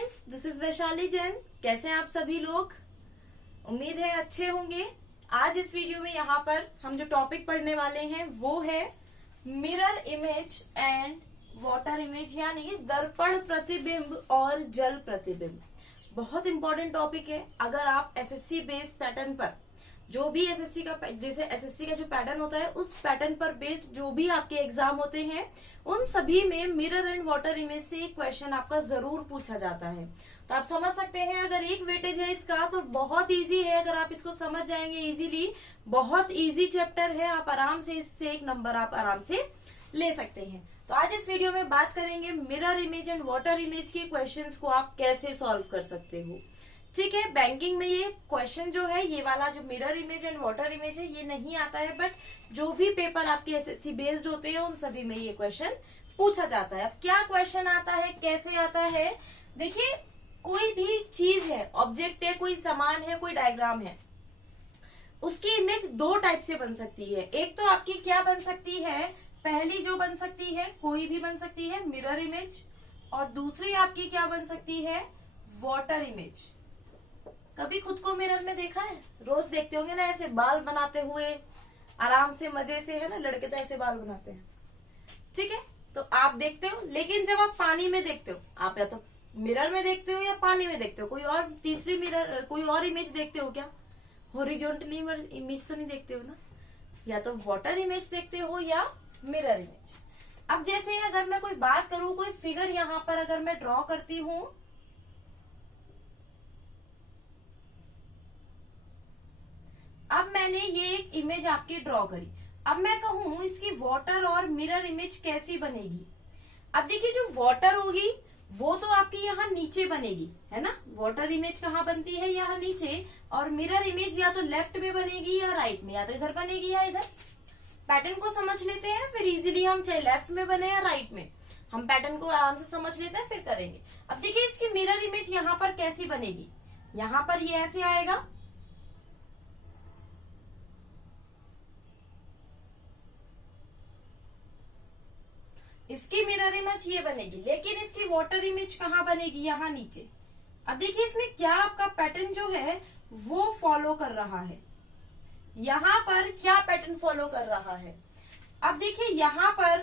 Friends, this is Vaishali Jain. कैसे हैं आप सभी लोग? उम्मीद है अच्छे होंगे। आज इस वीडियो में यहाँ पर हम जो टॉपिक पढ़ने वाले हैं वो है mirror image and water image, यानी दर्पण प्रतिबिंब और जल प्रतिबिंब। बहुत इंपॉर्टेंट टॉपिक है। अगर आप एसएससी बेस्ड पैटर्न पर जो भी एसएससी का जैसे एसएससी का जो पैटर्न होता है उस पैटर्न पर बेस्ड जो भी आपके एग्जाम होते हैं उन सभी में मिरर एंड वाटर इमेज से एक क्वेश्चन आपका जरूर पूछा जाता है। तो आप समझ सकते हैं, अगर एक वेटेज है इसका तो बहुत इजी है। अगर आप इसको समझ जाएंगे इजीली, बहुत इजी चैप्टर है, आप आराम से इससे एक नंबर आप आराम से ले सकते हैं। तो आज इस वीडियो में बात करेंगे mirror image and water image के क्वेश्चंस को आप कैसे सॉल्व कर सकते हो। ठीक है, बैंकिंग में ये क्वेश्चन जो है, ये वाला जो mirror image and water image है ये नहीं आता है, बट जो भी पेपर आपके एसएससी बेस्ड होते हैं उन सभी में ये क्वेश्चन पूछा जाता है। अब क्या क्वेश्चन आता है, कैसे आता है? देखिए, कोई भी चीज है, ऑब्जेक्ट है, कोई सामान है, कोई डायग्राम है, उसकी इमेज दो टाइप से बन सकती है। एक तो आपकी क्या बन सकती है, पहली जो बन सकती है, कोई भी बन सकती है मिरर इमेज, और दूसरी आपकी क्या बन सकती है, वाटर इमेज। कभी खुद को मिरर में देखा है? रोज देखते होंगे ना, ऐसे बाल बनाते हुए आराम से मजे से, है ना, लड़के तो ऐसे बाल बनाते हैं। ठीक है, तो आप देखते हो, लेकिन जब आप पानी में देखते हो, आप या तो मिरर में देखते हो या पानी में देखते हो, कोई और तीसरी मिरर, कोई और इमेज देखते हो क्या? हॉरिजॉन्टली इमेज तो नहीं देखते हो ना, या तो वाटर इमेज देखते हो या मिरर इमेज। अब जैसे अगर मैं कोई बात करूं, कोई फिगर यहां पर अगर मैं ड्रॉ करती हूं, अब मैंने ये एक इमेज आपकी ड्रॉ करी। अब मैं कहूं इसकी वाटर और मिरर इमेज कैसी बनेगी? अब देखिए, जो वाटर होगी वो तो आपकी यहाँ नीचे बनेगी, है ना। वाटर इमेज कहाँ बनती है, यहाँ नीचे, और मिरर इमेज या तो लेफ्ट में बनेगी या राइट में, या तो इधर बनेगी या इधर। पैटर्न को समझ लेते हैं, फिर इजीली हम चाहे लेफ्ट में बने या राइट में, हम पैटर्न को आराम से समझ लेते हैं, फिर करेंगे। अब देखिए, इसकी मिरर इमेज यहाँ पर कैसी बनेगी, यहाँ पर ये ऐसे आएगा, इसकी मिरर इमेज ये बनेगी, लेकिन इसकी वाटर इमेज कहाँ बनेगी, यहाँ नीचे। अब देखिए, इसमें क्या आपका पैटर्न जो है वो फॉलो कर रहा है, यहाँ पर क्या पैटर्न फॉलो कर रहा है। अब देखिए, यहाँ पर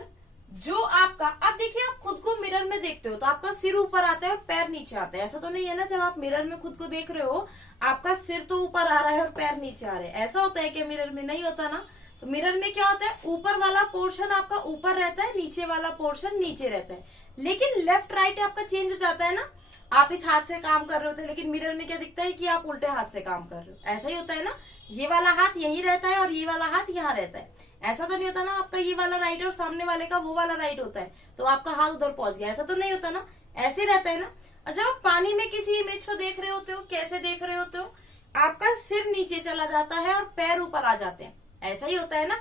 जो आपका, अब देखिए, आप खुद को मिरर में देखते हो तो आपका सिर ऊपर आता है और पैर नीचे आता है। ऐसा तो नहीं है ना, जब आप मिरर में खुद को देख रहे हो आपका सिर तो ऊपर आ रहा है और पैर नीचे आ रहे हैं। ऐसा होता है कि मिरर में नहीं होता ना। तो मिरर में क्या होता है, ऊपर वाला पोर्शन आपका ऊपर रहता है, नीचे वाला पोर्शन नीचे रहता है। लेकिन लेफ्ट राइट आपका चेंज हो जाता है ना। आप इस हाथ से काम कर रहे होते हैं, लेकिन मिरर में क्या दिखता है कि आप उल्टे हाथ से काम कर रहे हो। ऐसा ही होता है ना, ये वाला हाथ यही रहता है और ये वाला हाथ यहाँ रहता है। ऐसा तो नहीं होता ना आपका ये वाला राइट है और सामने वाले का वो वाला राइट होता है तो आपका हाथ उधर पहुंच गया। ऐसा तो नहीं होता ना, ऐसे रहता है ना। और जब आप पानी में किसी इमेज को देख रहे होते हो, कैसे देख रहे होते हो, आपका सिर नीचे चला जाता है और पैर ऊपर आ जाते हैं। ऐसा ही होता है ना।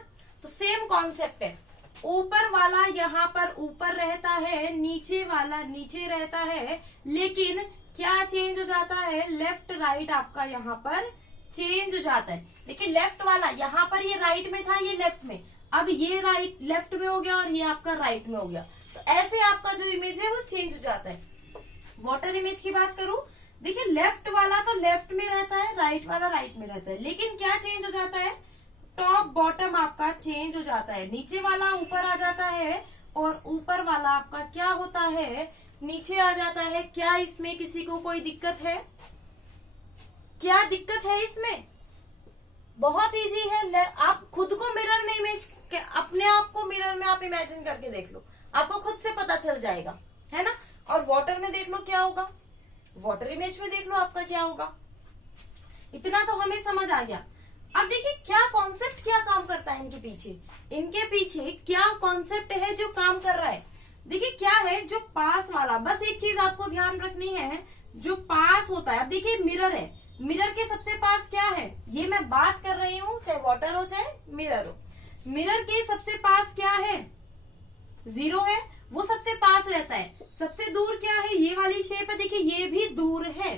तो सेम कॉन्सेप्ट है, ऊपर वाला यहाँ पर ऊपर रहता है, नीचे वाला नीचे रहता है, लेकिन क्या चेंज हो जाता है, लेफ्ट राइट आपका यहाँ पर चेंज हो जाता है। देखिए, लेफ्ट वाला यहाँ पर ये राइट में था, ये लेफ्ट में, अब ये राइट लेफ्ट में हो गया और ये आपका राइट में हो गया। तो ऐसे आपका जो इमेज है वो चेंज हो जाता है। वाटर इमेज की बात करूं, देखिए, लेफ्ट वाला तो लेफ्ट में रहता है, राइट वाला राइट में रहता है, लेकिन क्या चेंज हो जाता है, टॉप बॉटम आपका चेंज हो जाता है। नीचे वाला ऊपर आ जाता है और ऊपर वाला आपका क्या होता है, नीचे आ जाता है। क्या इसमें किसी को कोई दिक्कत है? क्या दिक्कत है इसमें? बहुत इजी है। आप खुद को मिरर में इमेज, अपने आप को मिरर में आप इमेजिन करके देख लो, आपको खुद से पता चल जाएगा, है ना। और वाटर में देख लो क्या होगा, वाटर इमेज में देख लो आपका क्या होगा। इतना तो हमें समझ आ गया। अब देखिए, क्या कॉन्सेप्ट क्या काम करता है इनके पीछे, इनके पीछे क्या कॉन्सेप्ट है जो काम कर रहा है। देखिए, क्या है, जो पास वाला, बस एक चीज आपको ध्यान रखनी है, जो पास होता है। अब देखिए, मिरर है, मिरर के सबसे पास क्या है, ये मैं बात कर रही हूं, चाहे वाटर हो चाहे मिरर हो। मिरर के सबसे पास क्या है, जीरो है, वो सबसे पास रहता है। सबसे दूर क्या है, ये वाली शेप है, देखिए ये भी दूर है।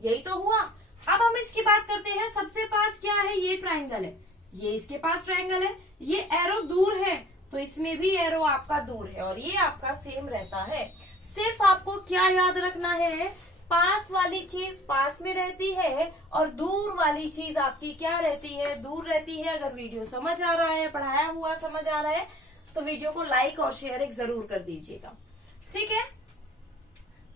यही तो हुआ। अब हम इसकी बात करते हैं, सबसे पास क्या है, ये ट्रायंगल है, ये इसके पास ट्रायंगल है, ये एरो दूर है तो इसमें भी एरो आपका दूर है और ये आपका सेम रहता है। सिर्फ आपको क्या याद रखना है, पास वाली चीज पास में रहती है और दूर वाली चीज आपकी क्या रहती है, दूर रहती है। अगर वीडियो समझ आ रहा है, पढ़ाया हुआ समझ आ रहा है, तो वीडियो को लाइक और शेयर एक जरूर कर दीजिएगा, ठीक है।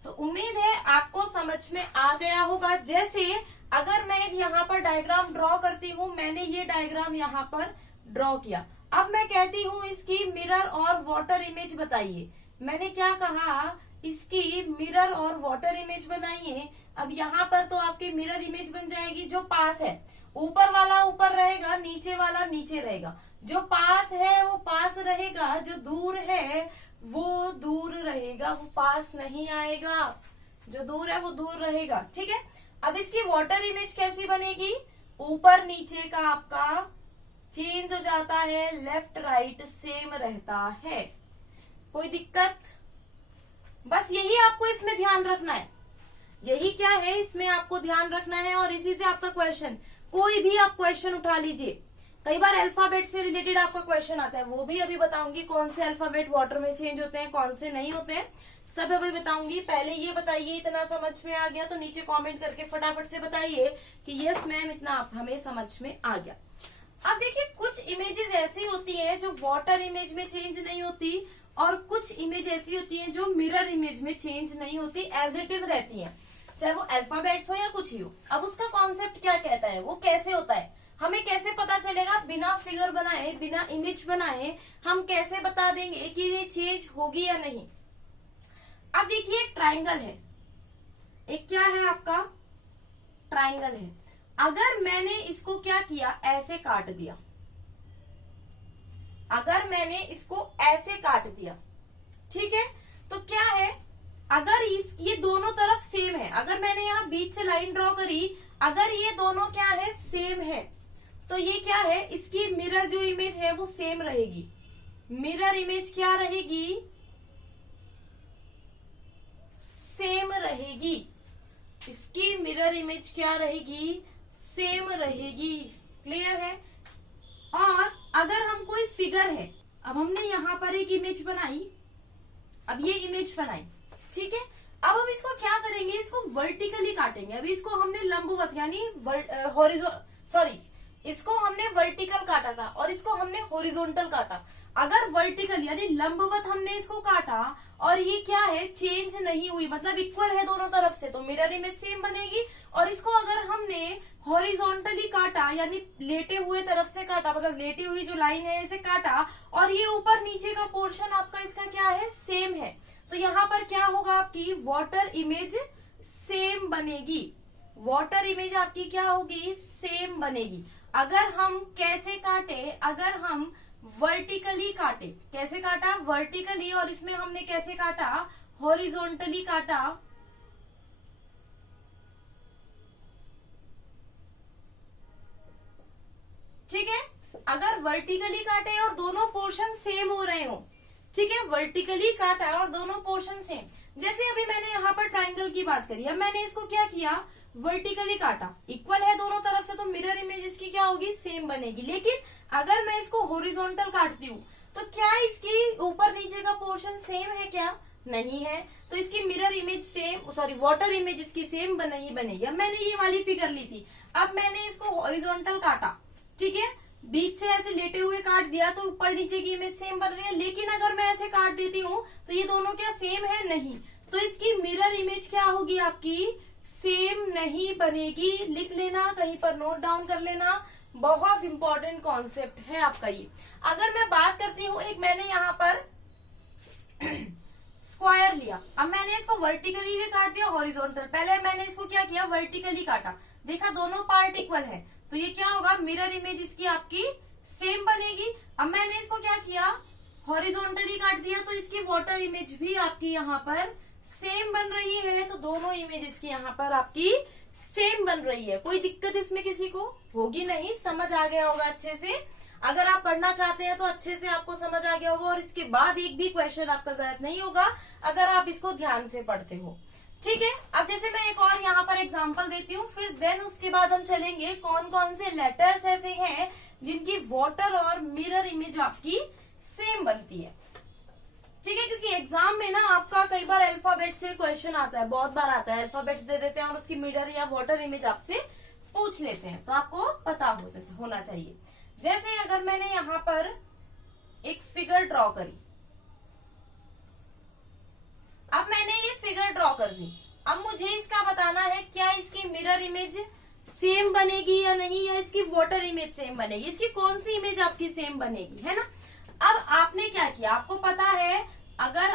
तो उम्मीद है आपको समझ में आ गया होगा। जैसे अगर मैं यहाँ पर डायग्राम ड्रॉ करती हूँ, मैंने ये डायग्राम यहाँ पर ड्रॉ किया, अब मैं कहती हूँ इसकी मिरर और वाटर इमेज बताइए। मैंने क्या कहा, इसकी मिरर और वाटर इमेज बनाइए। अब यहाँ पर तो आपकी मिरर इमेज बन जाएगी, जो पास है ऊपर वाला ऊपर रहेगा, नीचे वाला नीचे रहेगा। जो पास है वो पास रहेगा, जो दूर है वो दूर रहेगा, वो पास नहीं आएगा। जो दूर है वो दूर रहेगा, ठीक है। अब इसकी वाटर इमेज कैसी बनेगी, ऊपर नीचे का आपका चेंज हो जाता है, लेफ्ट राइट सेम रहता है, कोई दिक्कत। बस यही आपको इसमें ध्यान रखना है, यही क्या है इसमें आपको ध्यान रखना है। और इसी से आपका क्वेश्चन, कोई भी आप क्वेश्चन उठा लीजिए, कई बार अल्फाबेट से रिलेटेड आपका क्वेश्चन आता है, वो भी अभी बताऊंगी कौन से अल्फाबेट वाटर में चेंज होते हैं, कौन से नहीं होते हैं, सब अभी बताऊंगी। पहले ये बताइए, इतना समझ में आ गया तो नीचे कमेंट करके फटाफट से बताइए कि यस मैम इतना हमें समझ में आ गया। अब देखिए, कुछ इमेजेस ऐसी होती हैं जो वाटर इमेज में चेंज नहीं होती, और कुछ इमेज ऐसी होती हैं जो मिरर इमेज में चेंज नहीं होती, एज इट इज रहती हैं, चाहे वो अल्फाबेट्स हो या कुछ ही हो। अब उसका कॉन्सेप्ट क्या कहता है, वो कैसे होता है, हमें कैसे पता चलेगा, बिना फिगर बनाए, बिना इमेज बनाए हम कैसे बता देंगे कि ये चेंज होगी या नहीं। अब देखिए, एक ट्राइंगल है, एक क्या है आपका ट्राइंगल है। अगर मैंने इसको क्या किया, ऐसे काट दिया, अगर मैंने इसको ऐसे काट दिया, ठीक है, तो क्या है, अगर ये दोनों तरफ सेम है, अगर मैंने यहाँ बीच से लाइन ड्रॉ करी, अगर ये दोनों क्या है, सेम है, तो ये क्या है, इसकी मिरर जो इमेज है वो सेम रहेगी। मिरर इमेज क्या रहेगी, सेम रहेगी। इसकी मिरर इमेज क्या रहेगी, सेम रहेगी। क्लियर है। और अगर हम कोई फिगर है, अब हमने यहाँ पर एक इमेज बनाई, अब ये इमेज बनाई, ठीक है, अब हम इसको क्या करेंगे, इसको वर्टिकली काटेंगे। अभी इसको हमने लंबवत यानी इसको हमने वर्टिकल काटा था और इसको हमने हॉरिजॉन्टल काटा। अगर वर्टिकल यानी लंबवत हमने इसको काटा और ये क्या है, चेंज नहीं हुई, मतलब इक्वल है दोनों तरफ से, तो मिरर इमेज सेम बनेगी। और इसको अगर हमने हॉरिजॉन्टली काटा यानी लेटे हुए तरफ से काटा, मतलब लेटी हुई जो लाइन है इसे काटा, और ये ऊपर नीचे का पोर्शन आपका इसका क्या है, सेम है, तो यहाँ पर क्या होगा, आपकी वाटर इमेज सेम बनेगी। वाटर इमेज आपकी क्या होगी, सेम बनेगी। अगर हम कैसे काटे, अगर हम वर्टिकली काटे, कैसे काटा, वर्टिकली, और इसमें हमने कैसे काटा, हॉरिजॉन्टली काटा, ठीक है। अगर वर्टिकली काटे और दोनों पोर्शन सेम हो रहे हो, ठीक है, वर्टिकली काटा और दोनों पोर्शन सेम, जैसे अभी मैंने यहाँ पर ट्राइंगल की बात करी, अब मैंने इसको क्या किया, वर्टिकली काटा, इक्वल है दोनों तरफ से, तो मिरर इमेज इसकी क्या होगी, सेम बनेगी। लेकिन अगर मैं इसको हॉरिजॉन्टल काटती हूँ तो क्या इसकी ऊपर नीचे का पोर्शन सेम है, क्या नहीं है, तो इसकी mirror image same, sorry water image इसकी सेम नहीं बनेगी। अब मैंने ये वाली फिगर ली थी, अब मैंने इसको हॉरिजॉन्टल काटा, ठीक है, बीच से ऐसे लेटे हुए काट दिया, तो ऊपर नीचे की इमेज सेम बन रही है। लेकिन अगर मैं ऐसे काट देती हूँ तो ये दोनों क्या सेम है, नहीं, तो इसकी मिरर इमेज क्या होगी, आपकी सेम नहीं बनेगी। लिख लेना, कहीं पर नोट डाउन कर लेना, बहुत इंपॉर्टेंट कॉन्सेप्ट है आपका ये। अगर मैं बात करती हूँ, एक मैंने यहाँ पर स्क्वायर लिया, अब मैंने इसको वर्टिकली भी काट दिया, हॉरिजॉन्टल, पहले मैंने इसको क्या किया, वर्टिकली काटा, देखा दोनों पार्ट इक्वल है, तो ये क्या होगा, मिरर इमेज इसकी आपकी सेम बनेगी। अब मैंने इसको क्या किया, हॉरिजॉन्टली काट दिया, तो इसकी वाटर इमेज भी आपकी यहाँ पर सेम बन रही है, तो दोनों इमेज इसकी यहाँ पर आपकी सेम बन रही है। कोई दिक्कत इसमें किसी को होगी नहीं, समझ आ गया होगा अच्छे से। अगर आप पढ़ना चाहते हैं तो अच्छे से आपको समझ आ गया होगा, और इसके बाद एक भी क्वेश्चन आपका गलत नहीं होगा अगर आप इसको ध्यान से पढ़ते हो, ठीक है। अब जैसे मैं एक और यहाँ पर एग्जांपल देती हूँ, फिर देन उसके बाद हम चलेंगे कौन कौन से लेटर्स ऐसे हैं जिनकी वाटर और मिरर इमेज आपकी सेम बनती है। ठीक है, क्योंकि एग्जाम में ना आपका कई बार अल्फाबेट से क्वेश्चन आता है, बहुत बार आता है, अल्फाबेट्स दे देते हैं और उसकी मिरर या वाटर इमेज आपसे पूछ लेते हैं, तो आपको पता होना चाहिए। जैसे अगर मैंने यहाँ पर एक फिगर ड्रॉ करी, अब मैंने ये फिगर ड्रॉ कर ली, अब मुझे इसका बताना है क्या इसकी मिरर इमेज सेम बनेगी या नहीं, या इसकी वाटर इमेज सेम बनेगी, इसकी कौन सी इमेज आपकी सेम बनेगी, है ना। अब आपने क्या किया, आपको पता है अगर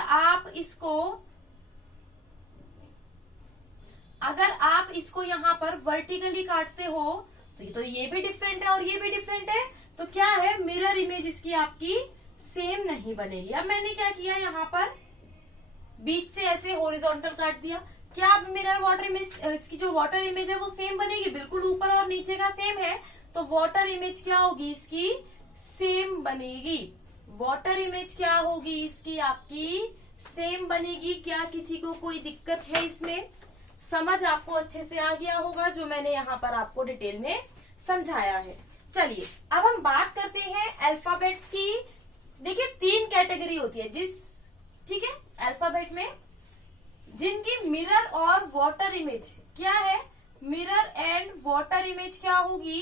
आप इसको यहाँ पर वर्टिकली काटते हो तो ये भी डिफरेंट है और ये भी डिफरेंट है, तो क्या है, मिरर इमेज इसकी आपकी सेम नहीं बनेगी। अब मैंने क्या किया, यहाँ पर बीच से ऐसे हॉरिजॉन्टल काट दिया, क्या अब मिरर वाटर इमेज, इसकी जो वाटर इमेज है वो सेम बनेगी, बिल्कुल ऊपर और नीचे का सेम है, तो वाटर इमेज क्या होगी इसकी सेम बनेगी। वाटर इमेज क्या होगी इसकी आपकी सेम बनेगी। क्या किसी को कोई दिक्कत है इसमें? समझ आपको अच्छे से आ गया होगा जो मैंने यहाँ पर आपको डिटेल में समझाया है। चलिए अब हम बात करते हैं अल्फाबेट्स की। देखिए 3 कैटेगरी होती है ठीक है, अल्फाबेट में जिनकी मिरर और वाटर इमेज क्या है, मिरर एंड वाटर इमेज क्या होगी,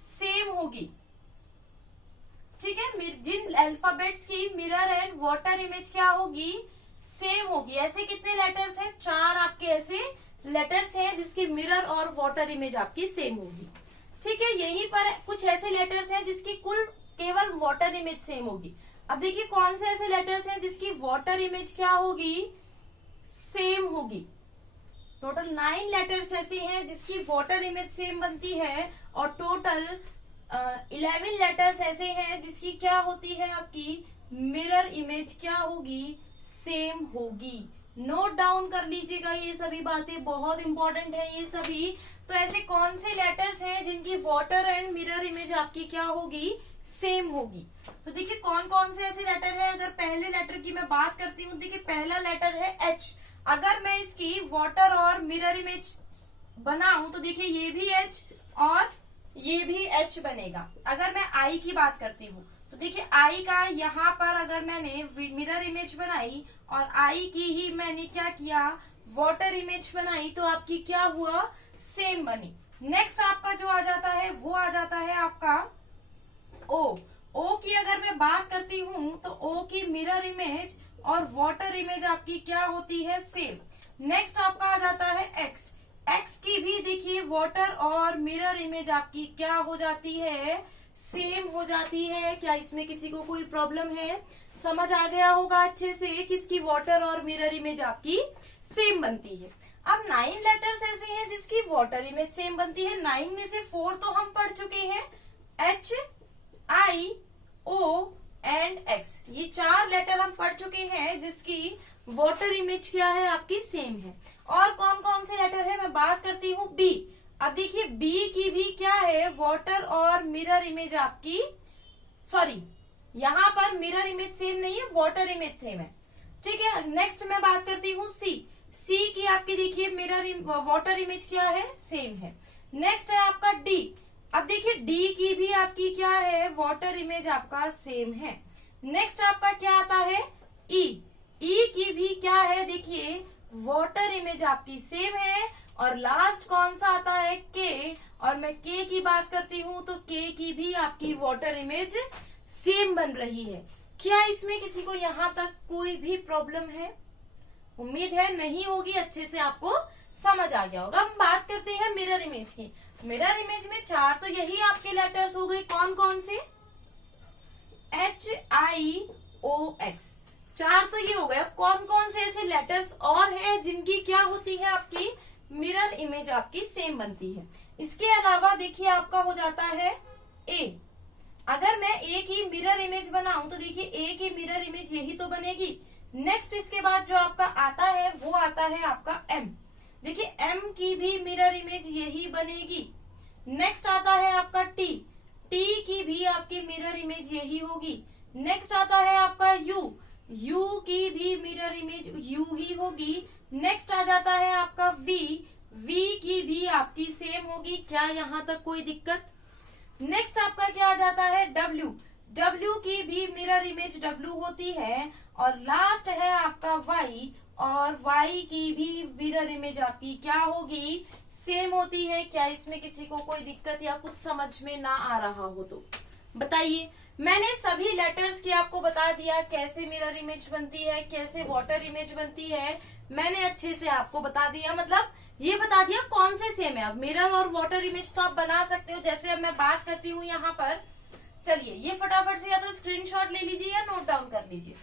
सेम होगी। ठीक है, जिन अल्फाबेट्स की मिरर एंड वाटर इमेज क्या होगी, सेम होगी। ऐसे कितने लेटर्स हैं, 4 आपके ऐसे लेटर्स हैं जिसकी मिरर और वाटर इमेज आपकी सेम होगी। ठीक है, यहीं पर कुछ ऐसे लेटर्स हैं जिसकी कुल केवल वाटर इमेज सेम होगी। अब देखिए कौन से ऐसे लेटर्स हैं जिसकी वाटर इमेज क्या होगी, सेम होगी। टोटल 9 लेटर्स ऐसे हैं जिसकी वाटर इमेज सेम बनती है, और टोटल 11 लेटर्स ऐसे हैं जिसकी क्या होती है, आपकी मिरर इमेज क्या होगी, सेम होगी। नोट डाउन कर लीजिएगा, ये सभी बातें बहुत इंपॉर्टेंट है ये सभी। तो ऐसे कौन से लेटर्स हैं जिनकी वाटर एंड मिरर इमेज आपकी क्या होगी, सेम होगी। तो देखिए कौन कौन से ऐसे लेटर है। अगर पहले लेटर की मैं बात करती हूँ, देखिए पहला लेटर है एच। अगर मैं इसकी वाटर और मिरर इमेज बनाऊं तो देखिए ये भी एच और ये भी एच बनेगा। अगर मैं आई की बात करती हूँ तो देखिए आई का यहाँ पर अगर मैंने मिरर इमेज बनाई और आई की ही मैंने क्या किया, वाटर इमेज बनाई, तो आपकी क्या हुआ, सेम बनी। नेक्स्ट आपका जो आ जाता है वो आ जाता है आपका ओ की अगर मैं बात करती हूँ तो ओ की मिरर इमेज और वाटर इमेज आपकी क्या होती है, सेम। नेक्स्ट आपका आ जाता है एक्स की भी देखिए वाटर और मिरर इमेज आपकी क्या हो जाती है, सेम हो जाती है। क्या इसमें किसी को कोई प्रॉब्लम है? समझ आ गया होगा अच्छे से किसकी वाटर और मिरर इमेज आपकी सेम बनती है। अब 9 लेटर्स ऐसे हैं जिसकी वाटर इमेज सेम बनती है। 9 में से 4 तो हम पढ़ चुके हैं, H, I, O and X, ये 4 लेटर हम पढ़ चुके हैं जिसकी वाटर इमेज क्या है, आपकी सेम है। और कौन कौन से लेटर है, मैं बात करती हूँ बी। अब देखिए बी की भी क्या है, वाटर और मिरर इमेज आपकी, सॉरी यहाँ पर मिरर इमेज सेम नहीं है, वाटर इमेज सेम है। ठीक है, नेक्स्ट मैं बात करती हूँ सी की आपकी देखिए मिरर वाटर इमेज क्या है, सेम है। नेक्स्ट है आपका डी। अब देखिए डी की भी आपकी क्या है, वाटर इमेज आपका सेम है। नेक्स्ट आपका क्या आता है, ई की भी क्या है, देखिए वाटर इमेज आपकी सेम है। और लास्ट कौन सा आता है, के, और मैं के की बात करती हूँ तो के की भी आपकी वाटर इमेज सेम बन रही है। क्या इसमें किसी को यहाँ तक कोई भी प्रॉब्लम है? उम्मीद है नहीं होगी, अच्छे से आपको समझ आ गया होगा। हम बात करते हैं मिरर इमेज की। मिरर इमेज में 4 तो यही आपके लेटर्स हो गए, कौन कौन से, एच, आई, ओ, एक्स, 4 तो ये हो गए। अब कौन कौन से ऐसे लेटर्स और हैं जिनकी क्या होती है, आपकी मिरर इमेज आपकी सेम बनती है। इसके अलावा देखिए आपका हो जाता है ए। अगर मैं ए की मिरर इमेज बनाऊं तो देखिए ए की मिरर इमेज यही तो बनेगी। नेक्स्ट इसके बाद जो आपका आता है वो आता है आपका एम। देखिए एम की भी मिरर इमेज यही बनेगी। नेक्स्ट आता है आपका टी की भी आपकी मिरर इमेज यही होगी। नेक्स्ट आता है आपका यू की भी मिरर इमेज यू ही होगी। नेक्स्ट आ जाता है आपका वी की भी आपकी सेम होगी। क्या यहाँ तक कोई दिक्कत? नेक्स्ट आपका क्या आ जाता है, W की भी मिरर इमेज W होती है, और लास्ट है आपका Y, और Y की भी मिरर इमेज आपकी क्या होगी, सेम होती है। क्या इसमें किसी को कोई दिक्कत या कुछ समझ में ना आ रहा हो तो बताइए। मैंने सभी लेटर्स की आपको बता दिया, कैसे मिरर इमेज बनती है, कैसे वाटर इमेज बनती है, मैंने अच्छे से आपको बता दिया। मतलब ये बता दिया कौन से सेम है। अब मिरर और वाटर इमेज तो आप बना सकते हो, जैसे अब मैं बात करती हूँ यहाँ पर। चलिए ये फटाफट से या तो स्क्रीनशॉट ले लीजिए या नोट डाउन कर लीजिए।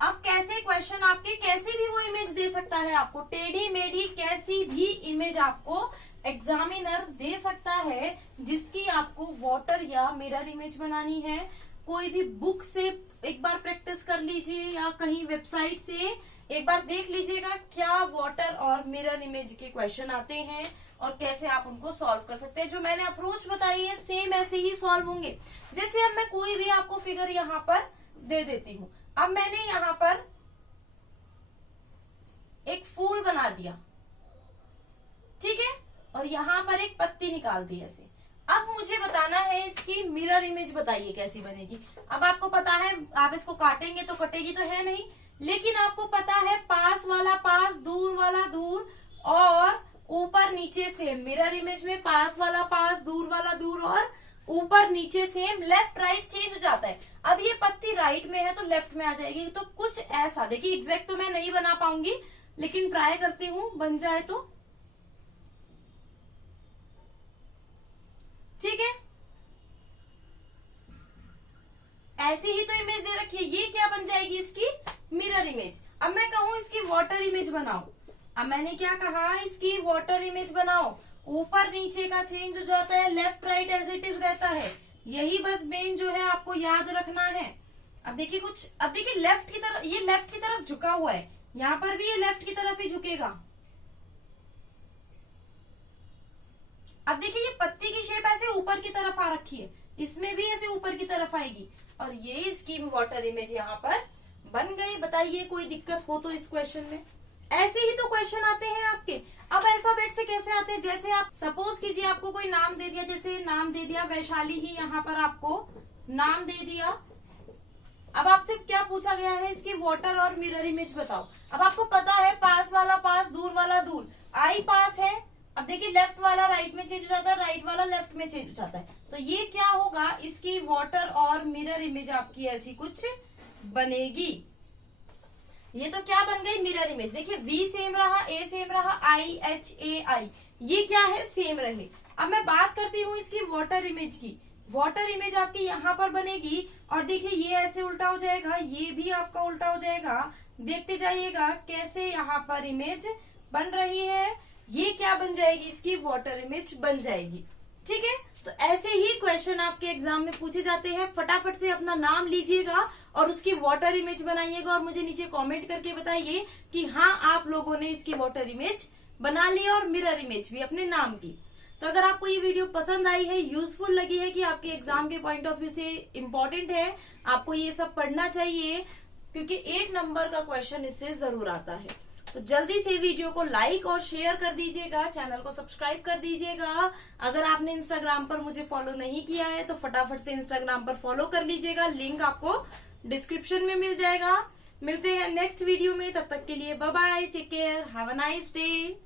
अब कैसे क्वेश्चन आपके कैसी भी वो इमेज दे सकता है आपको, टेढ़ी मेढ़ी कैसी भी इमेज आपको एग्जामिनर दे सकता है, जिसकी आपको वाटर या मिरर इमेज बनानी है। कोई भी बुक से एक बार प्रैक्टिस कर लीजिए या कहीं वेबसाइट से एक बार देख लीजिएगा क्या वाटर और मिरर इमेज के क्वेश्चन आते हैं और कैसे आप उनको सॉल्व कर सकते हैं। जो मैंने अप्रोच बताई है सेम ऐसे ही सॉल्व होंगे। जैसे अब मैं कोई भी आपको फिगर यहाँ पर दे देती हूँ। अब मैंने यहाँ पर एक फूल बना दिया, ठीक है, और यहाँ पर एक पत्ती निकाल दी ऐसे। अब मुझे बताना है इसकी मिरर इमेज बताइए कैसी बनेगी। अब आपको पता है आप इसको काटेंगे तो कटेगी तो है नहीं, लेकिन आपको पता है पास वाला पास, दूर वाला दूर, और ऊपर नीचे सेम। मिरर इमेज में पास वाला पास, दूर वाला दूर, और ऊपर नीचे सेम। लेफ्ट राइट चेंज हो जाता है। अब ये पत्ती राइट में है तो लेफ्ट में आ जाएगी। तो कुछ ऐसा देखिए, एग्जैक्ट तो मैं नहीं बना पाऊंगी लेकिन ट्राई करती हूँ, बन जाए तो ठीक है। ऐसी ही तो इमेज दे रखी है, ये क्या बन जाएगी इसकी मिरर इमेज। अब मैं कहूं इसकी वाटर इमेज बनाओ। अब मैंने क्या कहा, इसकी वाटर इमेज बनाओ। ऊपर नीचे का चेंज हो जाता है, left right as it is रहता है। यही बस मेन जो है आपको याद रखना है। अब देखिए कुछ, अब देखिए लेफ्ट की तरफ, ये लेफ्ट की तरफ झुका हुआ है, यहाँ पर भी ये लेफ्ट की तरफ ही झुकेगा। अब देखिए ये पत्ती की शेप ऐसे ऊपर की तरफ आ रखी है, इसमें भी ऐसे ऊपर की तरफ आएगी, और ये इसकी वाटर इमेज यहाँ पर बन गई। बताइए कोई दिक्कत हो तो इस क्वेश्चन में। ऐसे ही तो क्वेश्चन आते हैं आपके। अब अल्फाबेट से कैसे आते हैं, जैसे आप सपोज कीजिए आपको कोई नाम दे दिया, जैसे नाम दे दिया वैशाली ही, यहाँ पर आपको नाम दे दिया। अब आपसे क्या पूछा गया है, इसकी वाटर और मिरर इमेज बताओ। अब आपको पता है पास वाला पास, दूर वाला दूर, आई पास है। अब देखिए लेफ्ट वाला राइट में चेंज हो जाता है, राइट वाला लेफ्ट में चेंज हो जाता है। तो ये क्या होगा, इसकी वाटर और मिरर इमेज आपकी ऐसी कुछ बनेगी। ये तो क्या बन गई मिरर इमेज। देखिए V सेम रहा, A सेम रहा, IHAI, ये क्या है सेम रहे। अब मैं बात करती हूँ इसकी वाटर इमेज की। वाटर इमेज आपकी यहाँ पर बनेगी, और देखिए ये ऐसे उल्टा हो जाएगा, ये भी आपका उल्टा हो जाएगा। देखते जाइएगा कैसे यहाँ पर इमेज बन रही है। ये क्या बन जाएगी, इसकी वाटर इमेज बन जाएगी। ठीक है, तो ऐसे ही क्वेश्चन आपके एग्जाम में पूछे जाते हैं। फटाफट से अपना नाम लीजिएगा और उसकी वाटर इमेज बनाइएगा, और मुझे नीचे कमेंट करके बताइए कि हाँ आप लोगों ने इसकी वाटर इमेज बना ली और मिरर इमेज भी अपने नाम की। तो अगर आपको ये वीडियो पसंद आई है, यूजफुल लगी है, कि आपके एग्जाम के पॉइंट ऑफ व्यू से इम्पोर्टेंट है, आपको ये सब पढ़ना चाहिए, क्योंकि 1 नंबर का क्वेश्चन इससे जरूर आता है। तो जल्दी से वीडियो को लाइक और शेयर कर दीजिएगा, चैनल को सब्सक्राइब कर दीजिएगा। अगर आपने इंस्टाग्राम पर मुझे फॉलो नहीं किया है तो फटाफट से इंस्टाग्राम पर फॉलो कर लीजिएगा, लिंक आपको डिस्क्रिप्शन में मिल जाएगा। मिलते हैं नेक्स्ट वीडियो में, तब तक के लिए bye bye, take care, have a nice day.